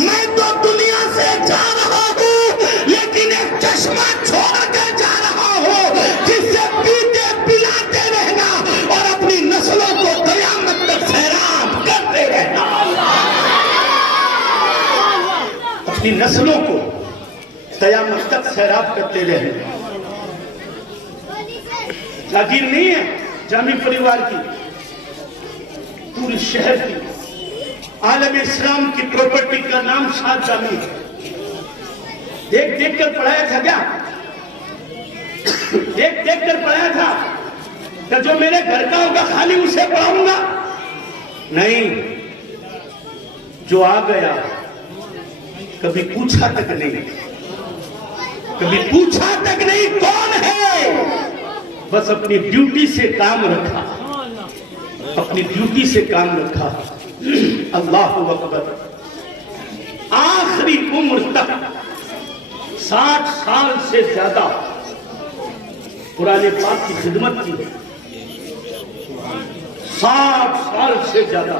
میں تو دنیا سے جا رہا ہوں لیکن ایک چشمہ چھوڑ کر جا رہا ہوں جس سے پیتے پلاتے رہنا اور اپنی نسلوں کو قیامت تک سیراب کرتے رہنا، اپنی نسلوں کو قیامت تک سیراب کرتے رہنا۔ جاگیر نہیں ہے جامع پریوار کی، پوری شہر کی، عالم اسلام کی پروپرٹی کا نام شاد جامع ہے۔ دیکھ دیکھ کر پڑھایا تھا کیا؟ دیکھ دیکھ کر پڑھایا تھا کہ جو میرے گھر کا ہوگا خالی اسے پڑھاؤں گا؟ نہیں، جو آ گیا کبھی پوچھا تک نہیں، کبھی پوچھا تک نہیں کون ہے، بس اپنی ڈیوٹی سے کام رکھا، اپنی ڈیوٹی سے کام رکھا۔ اللہ اکبر، آخری عمر تک 60 سال سے زیادہ قرآن پاک کی خدمت کی، 60 سال سے زیادہ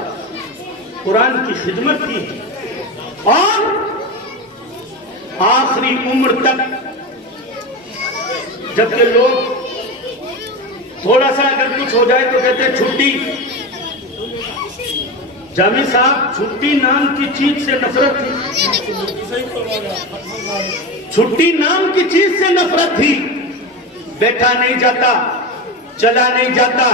قرآن کی خدمت کی، اور آخری عمر تک جبکہ لوگ تھوڑا سا اگر کچھ ہو جائے تو کہتے ہیں چھٹی۔ جامع صاحب، چھٹی نام کی چیز سے نفرت تھی، چھٹی نام کی چیز سے نفرت تھی۔ بیٹھا نہیں جاتا، چلا نہیں جاتا،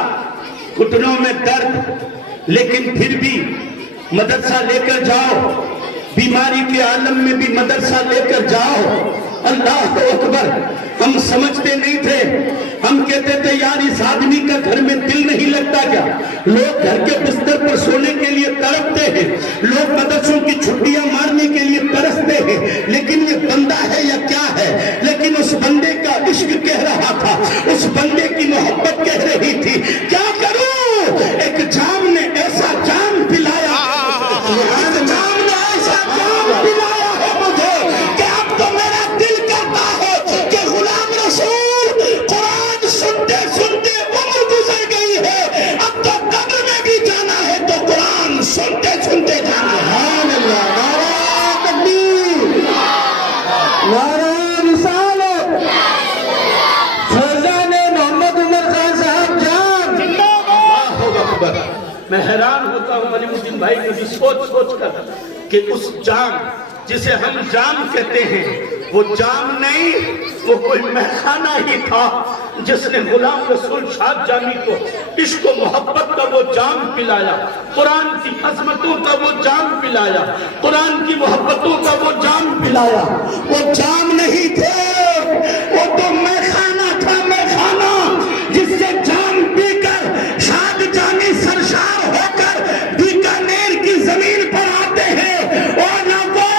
گھٹنوں میں درد، لیکن پھر بھی مدرسہ لے کر جاؤ، بیماری کے عالم میں بھی مدرسہ لے کر جاؤ۔ اللہ اکبر، ہم سمجھتے نہیں تھے، ہم کہتے تھے یار اس آدمی کا گھر میں دل نہیں لگتا کیا؟ لوگ گھر کے بستر پر سونے کے لیے تڑپتے ہیں، لوگ مدرسوں کی چھٹیاں مارنے کے لیے ترستے ہیں، لیکن یہ بندہ ہے یا کیا ہے؟ لیکن اس بندے کا عشق کہہ رہا تھا، اس بندے کی محبت کہہ رہی تھی کیا کروں؟ ایک جام نے ایسا جام پلایا، جام نے ایسا جام پلایا ہے مجھے کہ اب تو میرا دل کرتا ہے کہ غلام رسول قرآن سنتے سنتے عمر گزر گئی ہے، اب تو قبر میں بھی جانا ہے تو قرآن سنتے سنتے جانا ہے۔ سبحان اللہ، نعرہ تکبیر، نعرہ رسالت، فیضان محمد عمر خان صاحب جان، اللہ اکبر۔ میں حیران ہوتا ہوں علی الدین بھائی کبھی سوچ سوچ کر کہ اس جام جسے ہم جام کہتے ہیں وہ جام نہیں، وہ کوئی مہخانہ ہی تھا جس نے غلام رسول شاد جامی کو عشق و محبت کا وہ جام پلایا، قرآن کی عظمتوں کا وہ جام پلایا، قرآن کی محبتوں کا وہ جام پلایا۔ وہ جام نہیں تھے، وہ تو مہخانہ تھا، مہخانہ جس سے جام پی کر شاد جامی سرشار ہو کر بیکانیر کی زمین پر آتے ہیں۔ اور نہ وہ،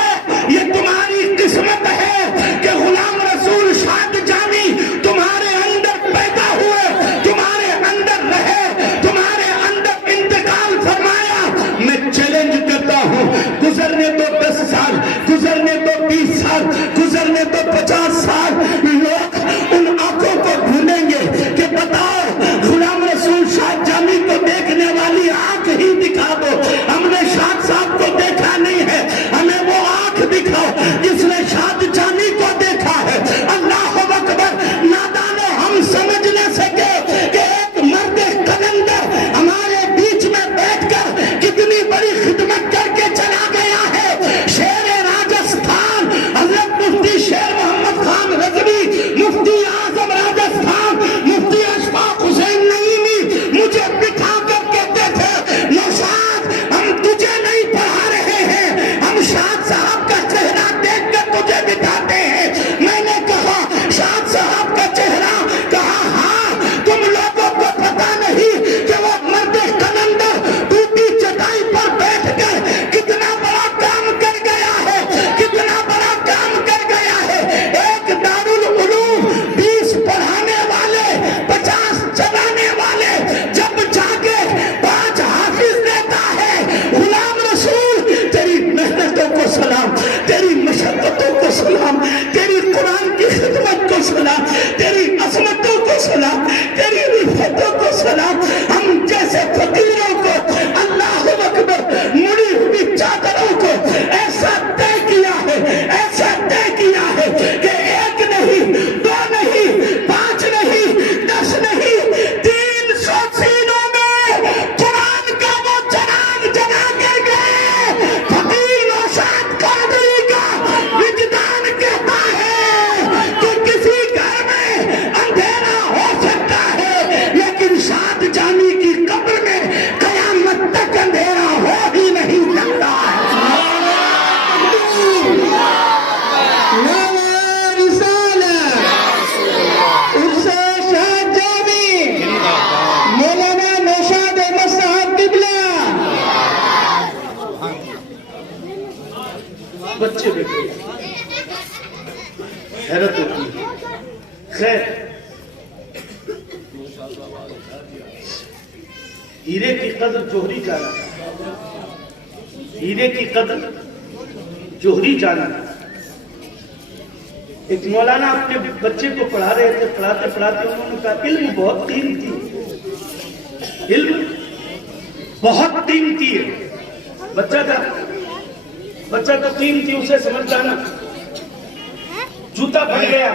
یہ تمہاری قسمت ہے کہ غلام رسول شاد جامی تمہارے اندر پیدا ہوئے، تمہارے اندر رہے، تمہارے اندر انتقال فرمایا۔ میں چیلنج کرتا ہوں، گزرنے تو 10 سال، گزرنے تو 20 سال، گزرنے تو 50 سال، لوگ ان آنکھوں کو ڈھونڈیں گے کہ بتاؤ غلام رسول شاد جامی کو دیکھنے والی آنکھ ہی دکھا دو، ہم نے شاد صاحب کو دیکھا نہیں ہے، ہمیں وہ آنکھ دکھاؤ جس نے شاد جامی کو دیکھا ہے۔ اللہ اکبر، نادانو ہم سمجھ نہ سکے کہ ایک مرد قلندر ہمارے بیچ میں بیٹھ کر کتنی بڑی خدمت کر کے چلا گیا ہے۔ بچے بیٹھے حیرت ہوتی ہے. خیر ہیرے کی قدر جوہری جانا, ہیرے کی قدر جوہری جانا. ایک مولانا اپنے بچے کو پڑھا رہے تھے, پڑھاتے پڑھاتے انہوں نے کہا علم بہت قیمتی ہے, علم بہت قیمتی ہے. بچہ تو قیمتی, اسے سمجھ جانا. جوتا بن گیا,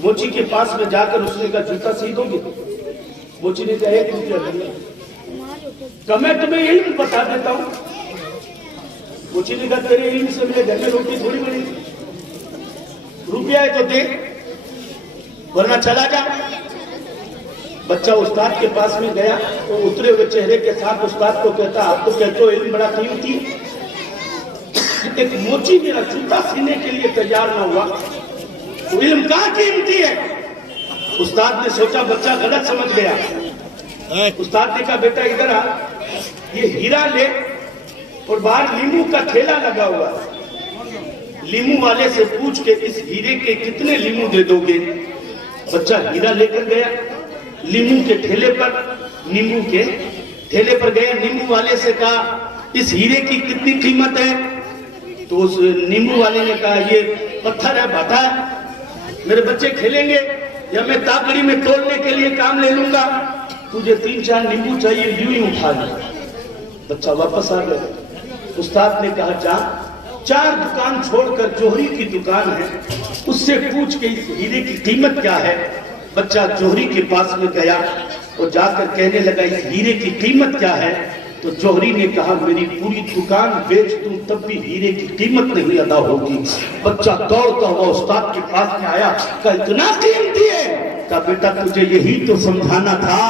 موچی کے پاس میں جا کر اس نے کہا جوتا سیدھو گے؟ موچی نے کہا ایک روپیہ لگے. کہ میں تمہیں علم بتا دیتا ہوں. موچی نے کہا تیرے علم سے میرے گھر میں روٹی تھوڑی بنی, روپیہ ہے تو دے ورنہ چلا جا. بچہ استاد کے پاس میں گیا, وہ اترے ہوئے چہرے کے ساتھ استاد کو کہتا آپ تو کہتے ہو علم بڑا قیمتی ہے, ایک موچی میرا جوتا سینے کے لیے تیار نہ ہوا, وہ علم کہاں قیمتی ہے؟ استاد نے سوچا بچہ غلط سمجھ گیا. استاد نے کہا بیٹا ادھر آ, یہ ہیرا لے اور باہر لیمو کا ٹھیلا لگا ہوا, لیمو والے سے پوچھ کے اس ہیرے کے کتنے لیمو دے دو گے؟ بچہ ہیرا لے کر گیا, لیمو کے ٹھیلے پر, نیمبو کے ٹھیلے پر گیا, نیمبو والے سے کہا اس ہیرے کی کتنی قیمت ہے؟ تو اس نیمبو والے نے کہا یہ پتھر ہے, بھاٹا ہے, میرے بچے کھیلیں گے یا میں تاکڑی میں تولنے کے لیے کام لے لوں گا, تجھے 3-4 نیمبو چاہیے یوں ہی اٹھا لے. بچہ واپس آ گیا. استاد نے کہا جا 4 دکان چھوڑ کر جوہری کی دکان ہے, اس سے پوچھ کے اس ہیرے کی قیمت کیا ہے. بچہ جوہری کے پاس میں گیا اور جا کر کہنے لگا اس ہیرے کی قیمت کیا ہے؟ تو جوہری نے کہا میری پوری دکان بیچ دوں تب بھی ہیرے کی قیمت نہیں ادا ہوگی. بچہ دوڑتا ہوا استاد کے پاس میں آیا, کہا اتنا قیمتی ہے؟ کہا بیٹا تجھے یہی تو سمجھانا تھا,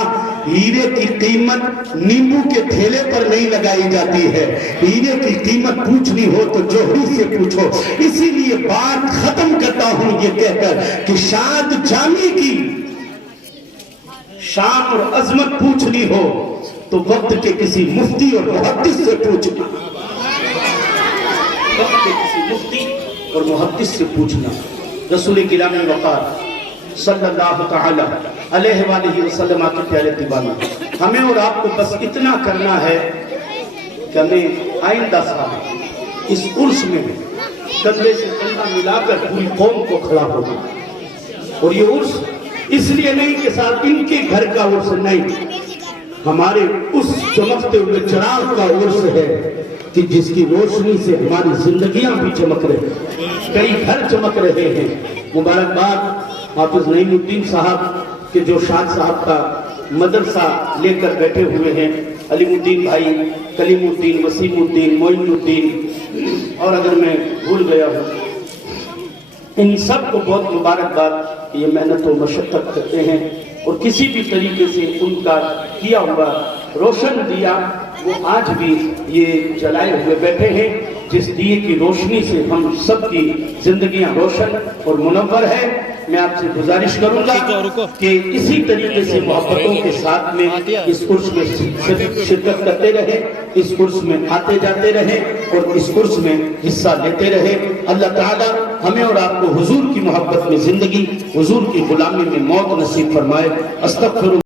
ہیرے کی قیمت نیمبو کے ٹھیلے پر نہیں لگائی جاتی ہے, ہیرے کی قیمت پوچھنی ہو تو جوہری سے پوچھو. اسی لیے بات ختم کرتا ہوں یہ کہہ کر کہ شاد جامی کی شان اور عظمت پوچھنی ہو تو وقت کے کسی مفتی اور محدث سے پوچھنا, وقت کے کسی مفتی اور محدث سے پوچھنا. رسول کرام وقار صلی اللہ تعالی علیہ وآلہ وسلم کے پیارے دیوانہ, ہمیں اور آپ کو بس اتنا کرنا ہے کہ ہمیں آئندہ سال اس عرس میں کندھے سے کندھا ملا کر پوری قوم کو کھڑا ہونا. اور یہ عرس اس لیے نہیں کہ صاحب ان کے گھر کا عرس نہیں, ہمارے اس چمکتے ہوئے چراغ کا عرس ہے کہ جس کی روشنی سے ہماری زندگیاں بھی چمک رہے ہیں, کئی گھر چمک رہے ہیں. مبارکباد حافظ نعیم الدین صاحب کہ جو شاد صاحب کا مدرسہ لے کر بیٹھے ہوئے ہیں, علیم الدین بھائی, کلیم الدین, وسیم الدین, معین الدین, اور اگر میں بھول گیا ہوں ان سب کو بہت مبارکباد. یہ محنت و مشقت کرتے ہیں اور کسی بھی طریقے سے ان کا کیا ہوا روشن دیا وہ آج بھی یہ جلائے ہوئے بیٹھے ہیں, جس دیے کی روشنی سے ہم سب کی زندگیاں روشن اور منور ہے. میں آپ سے گزارش کروں گا کہ اسی طریقے سے محبتوں کے ساتھ میں اس عرس میں شرکت کرتے رہے, اس عرس میں آتے جاتے رہے اور اس عرس میں حصہ لیتے رہے. اللہ تعالی ہمیں اور آپ کو حضور کی محبت میں زندگی, حضور کی غلامی میں موت نصیب فرمائے. استغفر